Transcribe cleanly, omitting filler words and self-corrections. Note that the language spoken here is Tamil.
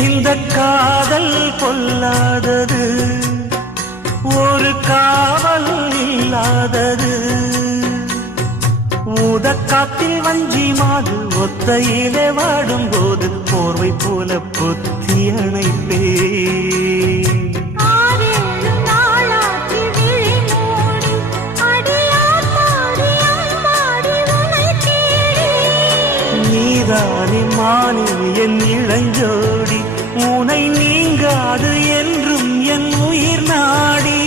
இந்த காதல் பொல்லாதது, ஒரு காவல் இல்லாதது. ஊதக்காத்தில் வஞ்சி மாது ஒத்தையிலே வாடும் போது போர்வை போல பொத்தி அணைப்பே. நீதானே மானி என் இளஞ்சோடி, உனை நீங்காது என்றும் என் உயிர் நாடி.